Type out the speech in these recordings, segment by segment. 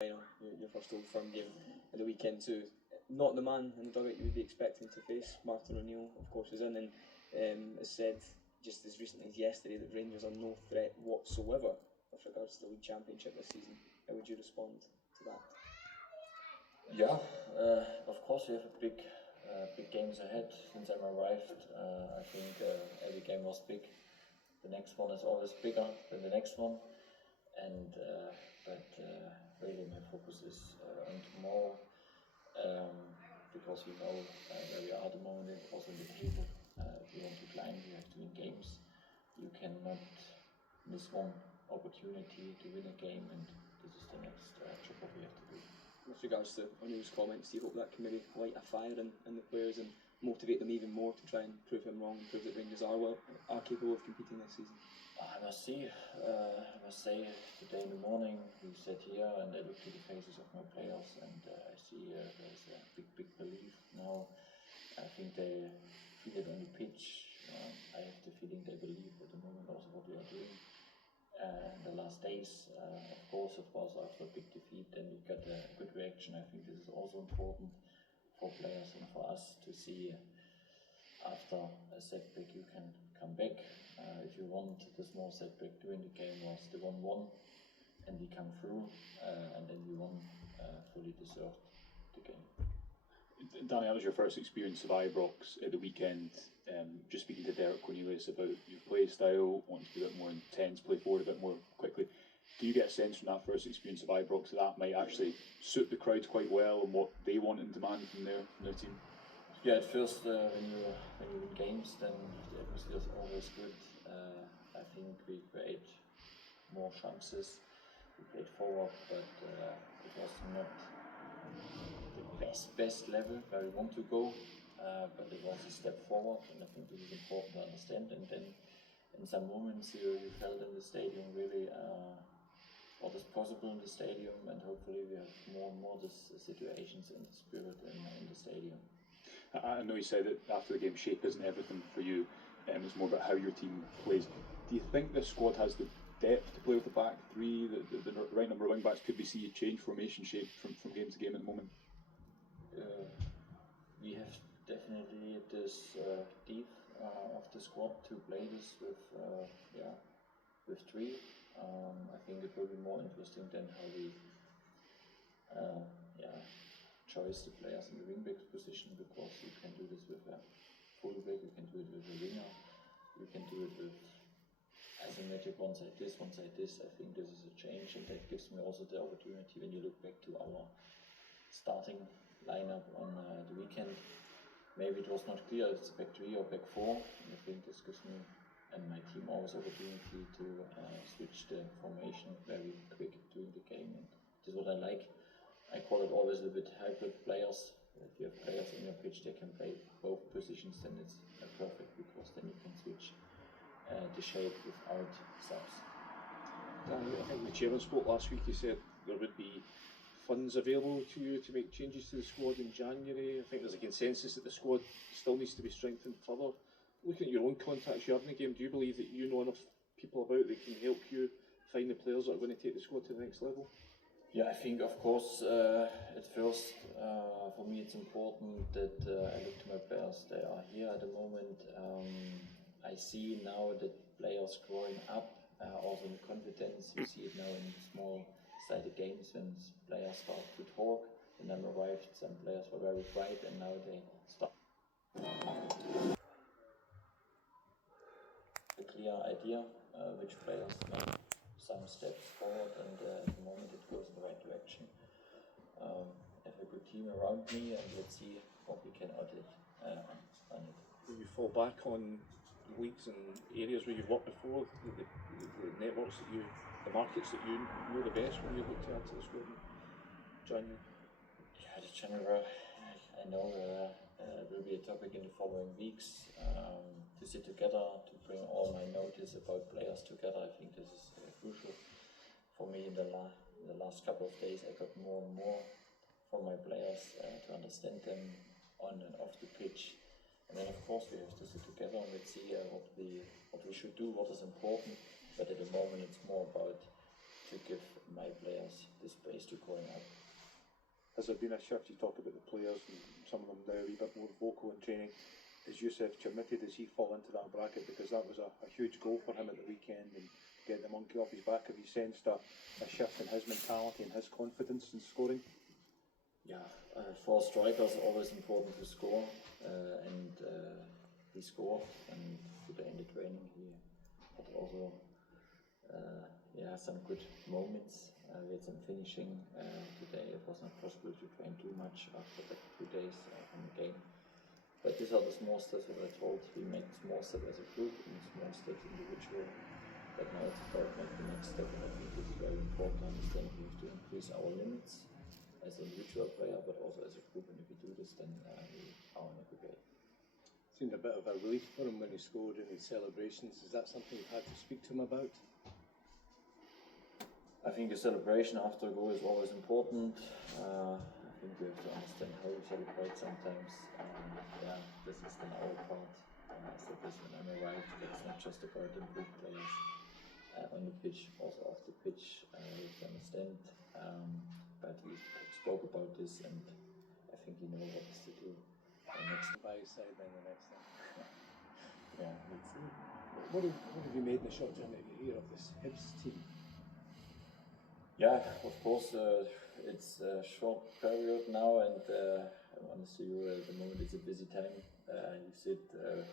Your first Old Firm game at the weekend too. Not the man in the dugout you would be expecting to face. Martin O'Neill, of course, is in and has said just as recently as yesterday that Rangers are no threat whatsoever with regards to the League Championship this season. How would you respond to that? Yeah, of course we have big games ahead. Since I arrived, I think every game was big. The next one is always bigger than the next one, and but really my focus is on tomorrow, because we know where we are at the moment, also in the table. If you want to climb, you have to win games. You cannot miss one opportunity to win a game, and this is the next job what we have to do. With regards to O'Neill's comments, do you hope that can maybe light a fire in the players and motivate them even more to try and prove him wrong and prove that Rangers are capable of competing this season? I must say, today in the morning we sat here and I looked at the faces of my players and I see there's a big belief now. I think they feel it on the pitch. I have the feeling they believe at the moment also what we are doing. The last days, of course, it was after a big defeat, then we got a good reaction. I think this is also important for players and for us to see after a setback you can come back. If you want, the small setback during the game was the 1-1 and we come through and then we won fully deserved the game. Danny, that was your first experience of Ibrox at the weekend. Just speaking to Derek Cornelius about your play style, wanting to be a bit more intense, play forward a bit more quickly. Do you get a sense from that first experience of Ibrox that might actually suit the crowds quite well and what they want and demand from their team? Yeah, at first when you win games, then the atmosphere is always good. I think we create more chances. We played forward, but it was not the best level where we want to go. But it was a step forward, and I think this is important to understand. And then in some moments you felt in the stadium really what is possible in the stadium, and hopefully we have more and more these situations in the spirit in the stadium. I know you said that after the game, shape isn't everything for you. It's more about how your team plays. Do you think this squad has the depth to play with the back three, the right number of wing backs? Could we see a change formation shape from game to game at the moment? We have definitely this depth of the squad to play this with three. I think it will be more interesting than how we choose the players in the wing back position, because you can do this with a full back, you can do it with a winger, you can do it with asymmetric one side this. I think this is a change, and that gives me also the opportunity when you look back to our starting lineup on the weekend. Maybe it was not clear it's back 3 or back 4. And I think this gives me and my team always opportunity to switch the formation very quick during the game, and this is what I like. I call it always a bit hybrid players. If you have players in your pitch they can play both positions, then it's perfect, because then you can switch the shape without subs. I think the chairman spoke last week. He said there would be funds available to you to make changes to the squad in January. I think there's a consensus that the squad still needs to be strengthened further. Looking at your own contacts you have in the game, do you believe that you know enough people about that can help you find the players that are going to take the squad to the next level? Yeah, I think of course at first for me it's important that I look to my players. They are here at the moment. I see now that players growing up, also in confidence. You see it now in small sided games when players start to talk. When I arrived, some players were very quiet, and now they start a clear idea which players make some steps forward, and at the moment it goes in the right direction. I have a good team around me, and let's see what we can add on it. Will you fall back on leagues and areas where you've worked before, the networks the markets that you know the best when you look to add to the squad in January? Yeah, the January, I know will be a topic in the following weeks. To sit together, to bring all my notice about players together. I think this is crucial for me. In the last couple of days, I got more and more from my players to understand them on and off the pitch. And then of course we have to sit together and let's see what we should do, what is important. But at the moment it's more about to give my players the space to growing up. Has there been a shift? You talk about the players and some of them now a wee bit more vocal in training. Is Youssef Chermiti, does he fall into that bracket? Because that was a huge goal for him at the weekend and get the monkey off his back. Have you sensed a shift in his mentality and his confidence in scoring? Yeah, for strikers, always important to score, and he scored. And today in the training, he had also some good moments. We had some finishing today. It was not possible to train too much after the 2 days on the game. But these are the small steps that I told. We make small steps as a group and small steps individual. But now it's about making the next step, and I think it's very important to understand we have to increase our limits as an individual player, but also as a group. And if we do this, then we are on a good way. Seemed a bit of a relief for him when he scored in his celebrations. Is that something you've had to speak to him about? I think the celebration after a goal is always important. I think we have to understand how we celebrate sometimes. This is then our part. So this when I'm arrived, it's not just about the good players on the pitch, also off the pitch. We have to understand. But we spoke about this, and I think he knows what is to do. Next By his side then the next time. yeah, let's see. What have you made in the short time that you're here of this Hibs team? Yeah, of course, it's a short period now, and I want to see you at the moment. It's a busy time. You sit,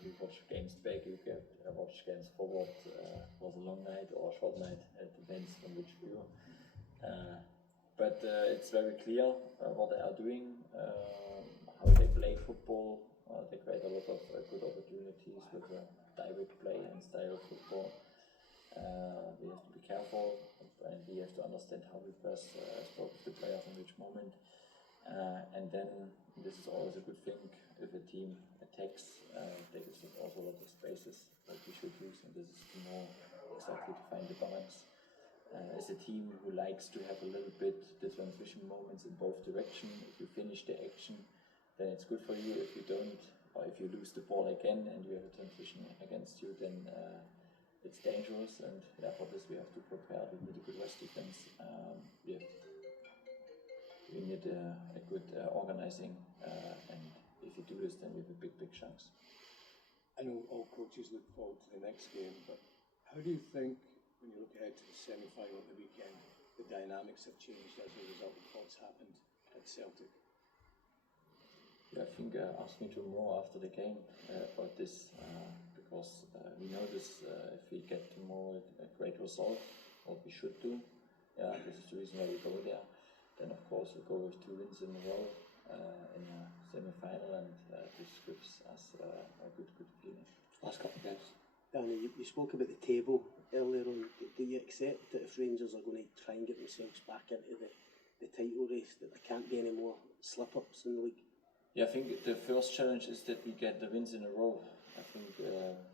you watch games back, you get watch games forward. It was a long night or a short night, it depends on which view. But it's very clear what they are doing, how they play football. They create a lot of good opportunities with direct play and style of football. We have to be careful, and we have to understand how we press spoke with the players in which moment. And then this is always a good thing if a team attacks. They give us also a lot of spaces that we should use, and this is to know exactly to find the balance. As a team who likes to have a little bit the transition moments in both directions. If you finish the action, then it's good for you. If you don't, or if you lose the ball again and you have a transition against you, then it's dangerous, and for this we have to prepare. We need a good rest defense. We need a good organizing, and if you do this, then we have a big chance. I know all coaches look forward to the next game, but how do you think, when you look ahead to the semi-final at the weekend, the dynamics have changed as a result of what's happened at Celtic? Yeah, I think ask me tomorrow after the game about this, because we know this. If we get tomorrow a great result, what we should do, this is the reason why we go there. Then of course we go with 2 wins in a row in a semi-final, and this gives us a good feeling. Last couple of games. Danny, you spoke about the table earlier on. Do you accept that if Rangers are going to try and get themselves back into the title race, that there can't be any more slip-ups in the league? Yeah, I think the first challenge is that we get the wins in a row. I think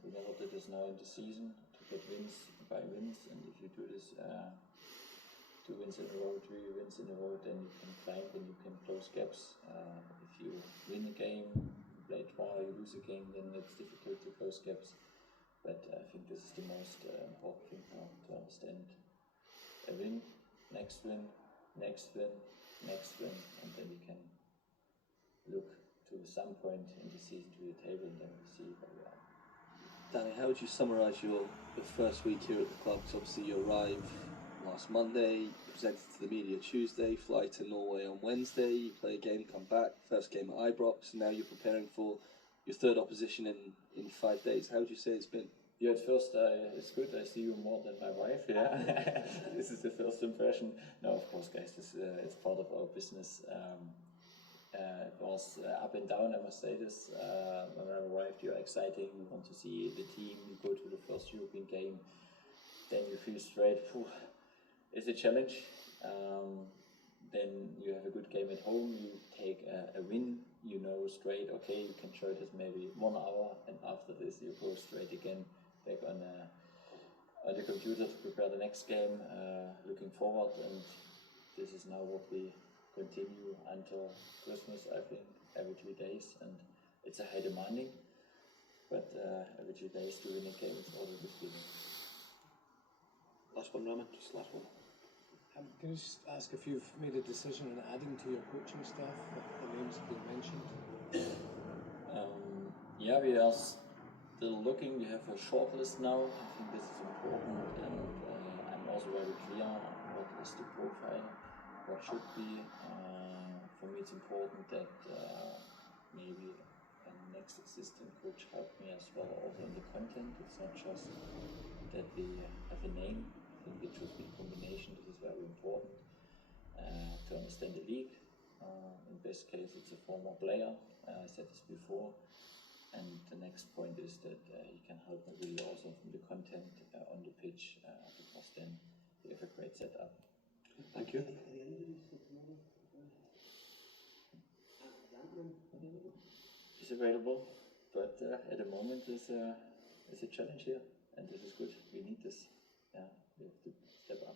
we never did this now in the season, to get wins by wins, and if you do this 2 wins in a row, 3 wins in a row, then you can climb, then you can close gaps. If you win a game, play twice, you lose a game, then it's difficult to close gaps. But I think this is the most important thing now, to understand. A win, next win, next win, next win, and then we can look to some point in the season to the table, and then we see where we are. Danny, how would you summarise your first week here at the club? Because obviously you arrived last Monday, you presented to the media Tuesday, fly to Norway on Wednesday, you play a game, come back, first game at Ibrox, and now you're preparing for your third opposition in 5 days. How would you say it's been? Yeah, at first it's good. I see you more than my wife. Yeah, this is the first impression. No, of course, guys, this it's part of our business. It was up and down, I must say this. When I arrived, you're exciting. You want to see the team. You go to the first European game. Then you feel straight. It's a challenge. Then you have a good game at home. You take a win. You know straight. Okay, you can show it as maybe 1 hour, and after this you go straight again back on the computer to prepare the next game. Looking forward, and this is now what we continue until Christmas, I think, every 3 days, and it's a high demanding, but every 2 days to win a game is always a good feeling. Last one, Raman, just last one. Can I just ask if you've made a decision on adding to your coaching staff? The names have been mentioned. Yeah, we are still looking. We have a short list now. I think this is important, and I'm also very clear what is the profile, what should be. For me, it's important that maybe a next assistant coach help me as well, also in the content. It's not just that we have a name. I think it should be a combination. This is very important to understand the league. In best case, it's a former player. I said this before. And the next point is that he can help me really also from the content on the pitch, because then we have a great setup. Thank you. Is available, but at the moment is a challenge here, and this is good. We need this. Yeah, we have to step up.